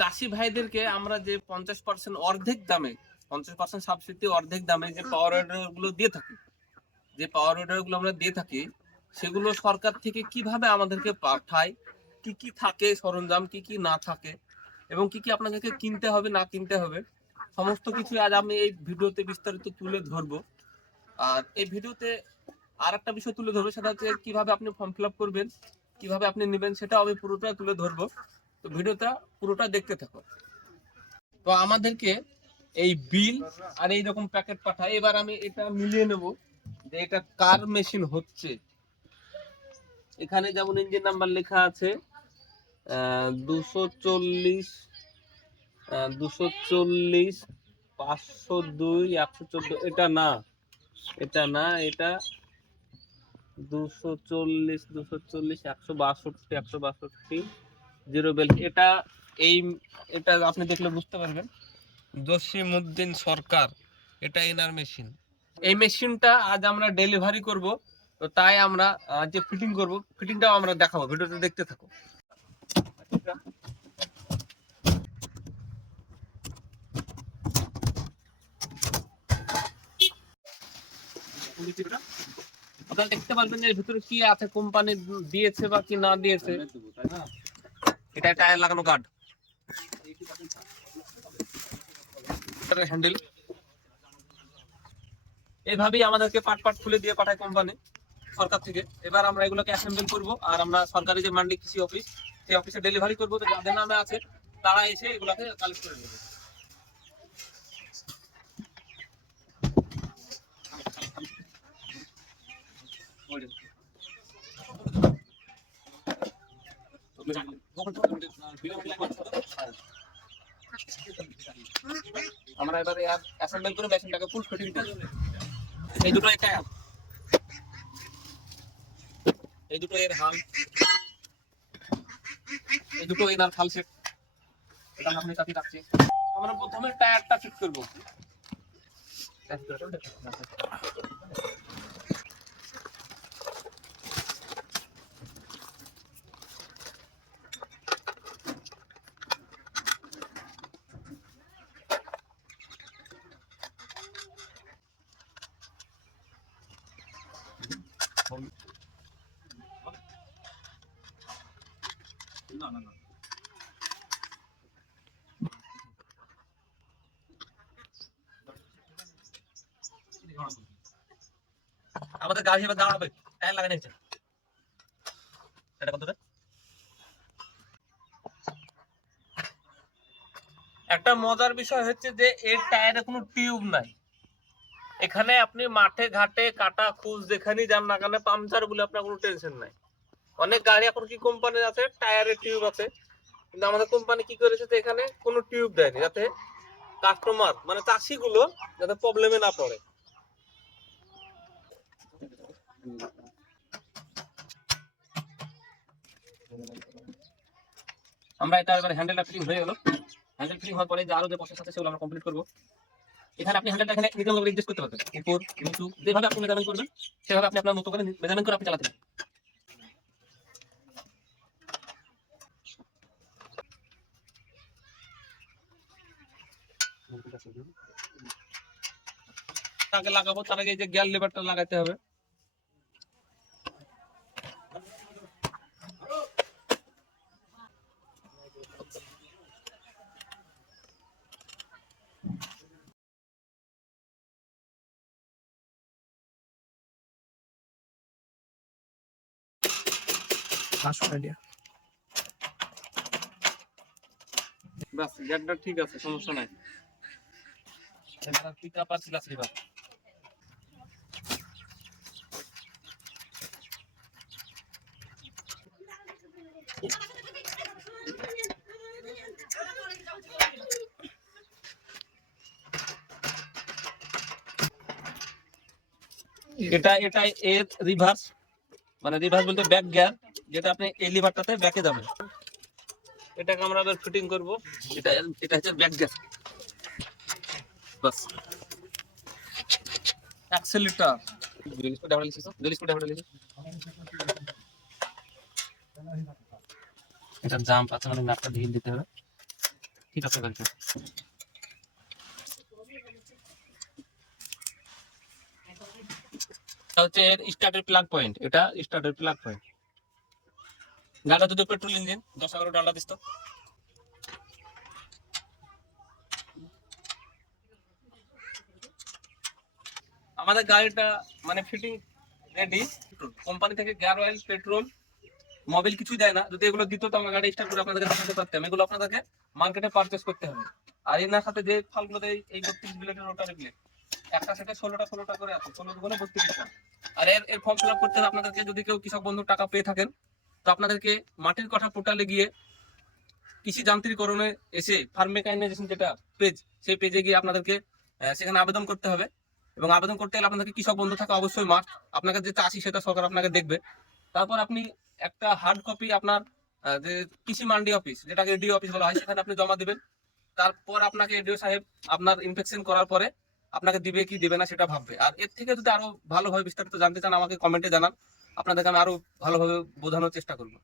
চাষি ভাইদেরকে আমরা যে পঞ্চাশ পার্সেন্ট অর্ধেক দামে, পঞ্চাশ পার্সেন্ট সাবসিডি অর্ধেক দামে যে পাওয়ার উইডারগুলো দিয়ে থাকি, যে পাওয়ার উইডারগুলো আমরা দিয়ে থাকি, সেগুলো সরকার থেকে কীভাবে আমাদেরকে পাঠায়, কি কি থাকে, সরঞ্জাম কি কি না থাকে, এবং কি কি আপনাদেরকে কিনতে হবে, না কিনতে হবে, সমস্ত কিছু আজ আমি এই ভিডিওতে বিস্তারিত তুলে ধরবো। আর এই ভিডিওতে আর একটা বিষয় তুলে ধরবো, সেটা হচ্ছে কীভাবে আপনি ফর্ম ফিল আপ করবেন, কীভাবে আপনি নেবেন সেটা আমি পুরোটা তুলে ধরবো। তো ভিডিওটা পুরোটা দেখতে থাকো। তো আমাদেরকে এই বিল আর এই রকম প্যাকেট পাঠায়। এবার আমি এটা মিলিয়ে নেব যে এটা কার মেশিন হচ্ছে। এখানে যেমন ইঞ্জিন নাম্বার লেখা আছে দুশো চল্লিশ দুশো চল্লিশ, পাঁচশো দুই, একশো চোদ্দ, এটা না এটা না, এটা দুশো চল্লিশ দুশো চল্লিশ, একশো বাষট্টি একশো বাষট্টি জিরো বেল এটা এই এটা আপনি দেখলে বুঝতে পারবেন। জসিমউদ্দিন সরকার এটা এনার মেশিন। এই মেশিনটা আজ আমরা ডেলিভারি করব। তো তাই আমরা যে ফিটিং করব ফিটিংটাও আমরা দেখাবো। ভিডিওতে দেখতে থাকো। আপনারা দেখতে পারবেন যে ভিতরে কি আছে কোম্পানি দিয়েছে বা কি না দিয়েছে। এটা টায়ার লাগানো গার্ড হ্যান্ডেল এভাবেই আমাদেরকে পার্ট পার্ট খুলে দিয়ে পাঠায় কোম্পানি সরকার থেকে। এবার আমরা এগুলোকে অ্যাসেম্বল করব, আর আমরা সরকারি যে মান্ডি কৃষি অফিস সেই অফিসে ডেলিভারি করব। যাদের নামে আছে, তারা এসে এগুলোকে কালেক্ট করে নেবে। আমরা এবারে অ্যাসেম্বল করে মেশিনটাকে ফুল ফিটিং করব। এই দুটো এটা এই দুটো এর হাল এই দুটো এনার খাল সেট এটা আপনি সাথে রাখছি আমরা প্রথমে টায়ারটা ফিট করব। আমাদের গাড়ি এবার দাঁড়াবে। টায়ার লাগানো হয়েছে। এটা একটা মজার বিষয় হচ্ছে যে এর টায়ারে কোনো টিউব নাই। এখানে আপনি মাঠে, ঘাটে, কাটা, খুঁজ যেখানেই যান না কেন পাংচার বলে আপনার কোনো টেনশন নাই। অনেক গাড়ি এখন কি কোম্পানির আছে? টায়ারে টিউব আছে। কিন্তু আমাদের কোম্পানি কি করেছে যে এখানে কোনো টিউব দেয়নি, যাতে কাস্টমার মানে চাষিগুলো যাতে প্রবলেমে না পড়ে। আমরা এটা এবার হ্যান্ডেলটা ফিটিং হয়ে গেল। হ্যান্ডেল ফিটিং হওয়ার পরে যে আরও যে প্রসেস আছে, সেগুলো আমরা কমপ্লিট করব। এখানে আপনি হ্যান্ডেলটা এখানে নিজের মতো অ্যাডজাস্ট করতে পারবেন। উপর নিচু যেভাবে আপনি মেজারমেন্ট করবেন, সেভাবে আপনি আপনার মতো করে মেজারমেন্ট করে আপনি চালাতে পারেন আগে লাগাবো, তার আগে যে গিয়ার লেবারটা লাগাইতে হবে। বাস গিয়ারটা ঠিক আছে সমস্যা নাই। পিক আপ আর এটা এটা এর রিভার্স মানে রিভার্স বলতে ব্যাক গিয়ার যেটা আপনি এই লিভারটাতে ব্যাকে যাবে এটাকে আমরা আবার ফিটিং করব। এটা এটা হচ্ছে ব্যাক গিয়ার বাস। অ্যাক্সেলেটর দুই স্পিড ডাবল লিখেছো? ডাবল লিখেছো? এটা জাম্প আছে মানে নাটটা ঢিল দিতে হবে। ঠিক আছে কালকে এটা হচ্ছে এর স্টার্টের প্লাগ পয়েন্ট এটা স্টার্টের প্লাগ পয়েন্ট গাড়িটা যদি পেট্রোল ইঞ্জিন দশ এগারো ডালটা দিস তো। আমাদের গাড়িটা মানে ফিটিং রেডি কোম্পানি থেকে গিয়ার অয়েল পেট্রোল মোবিল কিছু দেয় না। যদি এগুলো দিত তো আমার গাড়ি স্টার্ট করে আপনাদেরকে দেখাতে পারতাম। এগুলো আপনাদেরকে মার্কেটে পারচেস করতে হবে। আর এনার সাথে যে ফালগুলো দেয় এই বত্রিশ বিলেটের রোটারি বিলেট একটা সেটে ষোলোটা ষোলোটা করে আছে। ষোলো দুগুণে বত্রিশটা আর এর এর ফর্ম ফিল আপ করতে আপনাদেরকে যদি কেউ কৃষক বন্ধু টাকা পেয়ে থাকেন, তো আপনাদেরকে মাটির কথা পোর্টালে গিয়ে কৃষি যান্ত্রিকরণে এসে ফার্ম মেকানাইজেশন যেটা পেজ সেই পেজে গিয়ে আপনাদেরকে সেখানে আবেদন করতে হবে। এবং আবেদন করতে গেলে আপনাদেরকে কৃষক বন্ধু থাকা অবশ্যই মাস্ট আপনাকে যে চাষি, সেটা সরকার আপনাকে দেখবে। তারপর আপনি একটা হার্ড কপি আপনার যে কৃষি মান্ডি অফিস যেটাকে ডিও অফিস বলা হয়, সেখানে আপনি জমা দিবেন। তারপর আপনাকে এডিও সাহেব আপনার ইনফেকশন করার পরে আপনাকে দিবে কি দিবে না সেটা ভাববে। আর এর থেকে যদি আরও ভালোভাবে বিস্তারিত জানতে চান আমাকে কমেন্টে জানান। আপনাদেরকে আমি আরও ভালোভাবে বোঝানোর চেষ্টা করব।